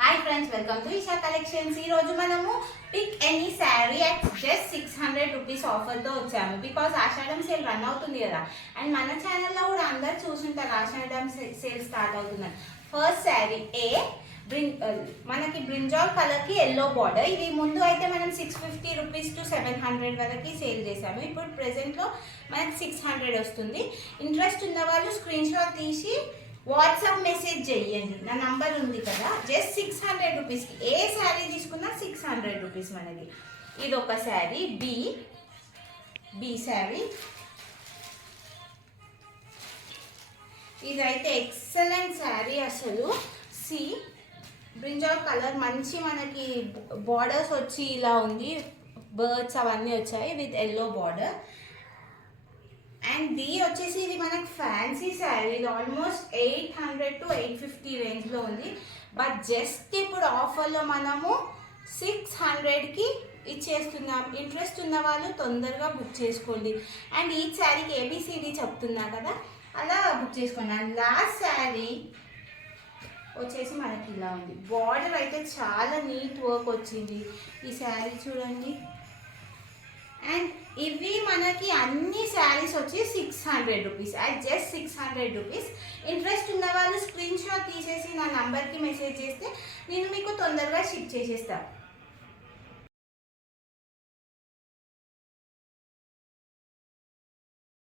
Hi friends, welcome to Esha collections. ఈ రోజు మనము pick any sari at just 600 rupees ఆఫర్తో వచ్చాము. బికాస్ ఆషాఢం సేల్ రన్ అవుతుంది కదా, అండ్ మన ఛానల్లో కూడా అందరు చూసుంటారు ఆషాఢం సేల్ స్టార్ట్ అవుతుందని. ఫస్ట్ శారీ మనకి బ్రింజాల్ కలర్కి ఎల్లో బార్డర్. ఇది ముందు అయితే మనం 650 రూపీస్ టు 700 వరకు సేల్ చేసాము. ఇప్పుడు ప్రెసెంట్లో మనకి 600 వస్తుంది. ఇంట్రెస్ట్ ఉన్న వాళ్ళు స్క్రీన్ షాట్ తీసి వాట్సాప్ మెసేజ్ చేయండి, నా నంబర్ ఉంది కదా. జస్ట్ 600 రూపీస్కి ఏ శారీ తీసుకున్నా 600 రూపీస్ మనకి. ఇది ఒక శారీ బి శారీ. ఇదైతే ఎక్సలెంట్ శారీ అసలు. బ్రింజాల్ కలర్ మంచి మనకి బార్డర్స్ వచ్చి ఇలా ఉంది, బర్డ్స్ అవన్నీ వచ్చాయి విత్ ఎల్లో బార్డర్. అండ్ డి వచ్చేసి ఇది మనకి ఫ్యాన్సీ శారీ. ఇది ఆల్మోస్ట్ 800 to 850 రేంజ్లో ఉంది. బట్ జస్ట్ ఇప్పుడు ఆఫర్లో మనము 600కి ఇచ్చేస్తున్నాం. ఇంట్రెస్ట్ ఉన్న వాళ్ళు తొందరగా బుక్ చేసుకోండి. అండ్ ఈ శారీకి ఏబిసిడి చెప్తున్నా కదా, అలా బుక్ చేసుకోండి. అండ్ లాస్ట్ శారీ వచ్చేసి మనకి ఇలా ఉంది. బార్డర్ అయితే చాలా నీట్ వర్క్ వచ్చింది. ఈ శారీ చూడండి. అండ్ ఇవి మనకి అన్ని శారీస్ వచ్చి 600 rupees, at just 600 rupees. Interest ఉన్న వాళ్ళు స్క్రీన్ షాట్ తీసేసి నా నంబర్కి మెసేజ్ చేస్తే నేను మీకు తొందరగా షిప్ చేసేస్తాను.